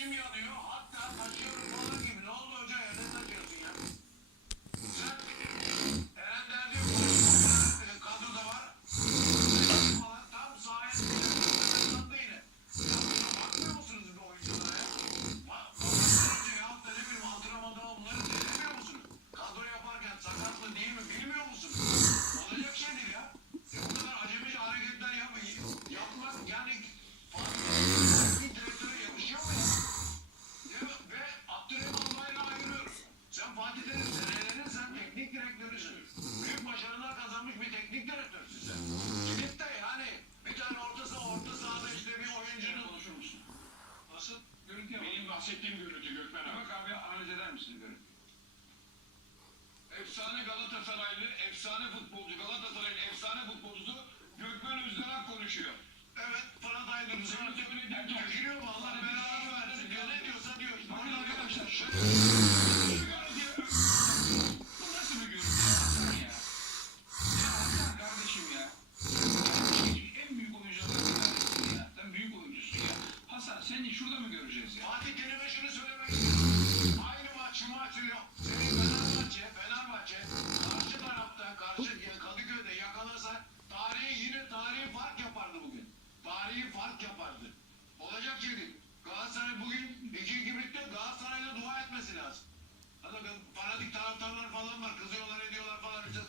İçim yanıyor. Hatta taşıyorum falan gibi. Ne oldu hoca ya? Ne taşıyorsun ya? Sen Eren derdi yok. Kadroda var. Falan tam sahaya saklandı yine. Ya bakmıyor musunuz bu oyunculara ya? Bakmıyor ya. Da ne bileyim antrenmanda onları denemiyor musunuz? Kadro yaparken sakat mı değil mi bilmiyor musunuz? Olacak şey değil ya. Bu kadar acemice hareketler yapmak yani teknik direktöre yakışıyor mu ya? Ve Abdurrahman Albayrak'ı ayırıyorum. Sen Fatih Terim senelerin sen teknik direktörüsün. Büyük başarılar kazanmış bir teknik direktörsün sen. Gidip de yani bir tane orta sahada işte bir oyuncunun... Konuşur musun? Nasıl? Görüntü yapalım. Benim bahsettiğim görüntü Gökmen abi. Bak abi analiz eder misin görüntü? Efsane Galatasaraylı, efsane futbolcu, Galatasaray'ın efsane futbolcusu Gökmen Özdemir konuşuyor. Evet, Fırat Aydın. Sana söylediğim gibi giriyor mu? Allah belanı versin diyor. Ne diyorsa diyor. Bakın arkadaşlar şöyle. Bu nasıl bir görüntü ya? Ya Hasan kardeşim ya. En büyük oyunculardan bir tanesi ya. Sen büyük oyuncusun ya. Hasan seni şurada mı göreceğiz ya? Fatih Terim'e şunu söylemek istiyorum. Aynı maçı yok. Senin Fenerbahçe karşı tarafta, Kadıköy'de yakalasa tarihi fark yapardı bugün. Tarihi fark yapardı. Olacak şey değil. Galatasaray bugün 2-2 bitti. Galatasaray'la dua etmesi lazım. Fanatik taraftarlar falan var. Kızıyorlar, ediyorlar falan. İşte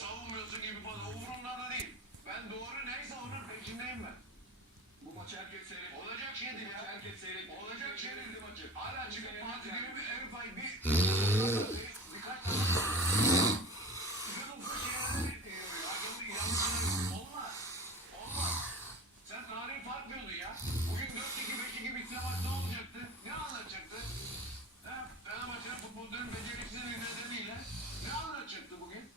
savunmuyorsun gibi falan. Umurumda değil. Ben doğru neyse onun peşindeyim ben. Bu maçı herkes seyretti. Olacak şey değil ya. Herkes seyretti. Olacak şey değil. Maçı. Hala çıkıp Fatih Terim'i en ufak birkaç olmaz. Sen tarihi fark diyordun ya. Bugün 4-2, 5-2 bitse maç ne olacaktı? Ne anlatacaktı? Fenerbahçe'nin futbolcuların beceriksizliği nedeniyle ne anlatacaktı bugün?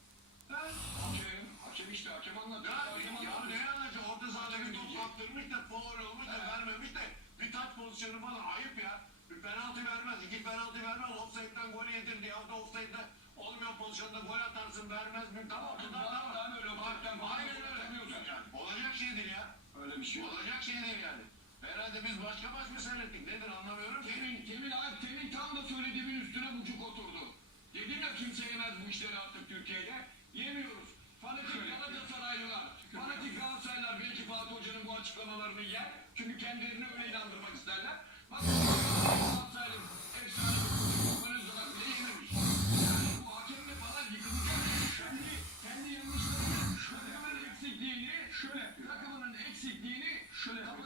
Hakem işte hakem anlattı. Ya ne anlatacak? Orta sahada bir top kaptırmış da faul olmuş da vermemiş de bir taç pozisyonu falan ayıp ya. Bir penaltı vermez, 2 penaltı vermez. Offside'den gol yedirdi ya da offside'den olmayan pozisyonda gol atarsın vermez mi? Tamam. Aynen öyle. Olacak şey değil ya. Öyle bir şey yok. Olacak şey değil yani. Herhalde biz başka maç mı seyrettik? Nedir anlamıyorum ki. Temin tam da söylediğimin üstüne buçuk oturdu. Dedim ya kimse yemez bu işleri artık Türkiye'de. Yemiyoruz. Fanatik Galatasaraylılar, fanatik Galatasaraylılar belki Fatih Hoca'nın bu açıklamalarını yer. Çünkü kendilerini öyle inandırmak isterler. Bak Galatasaraylı efsane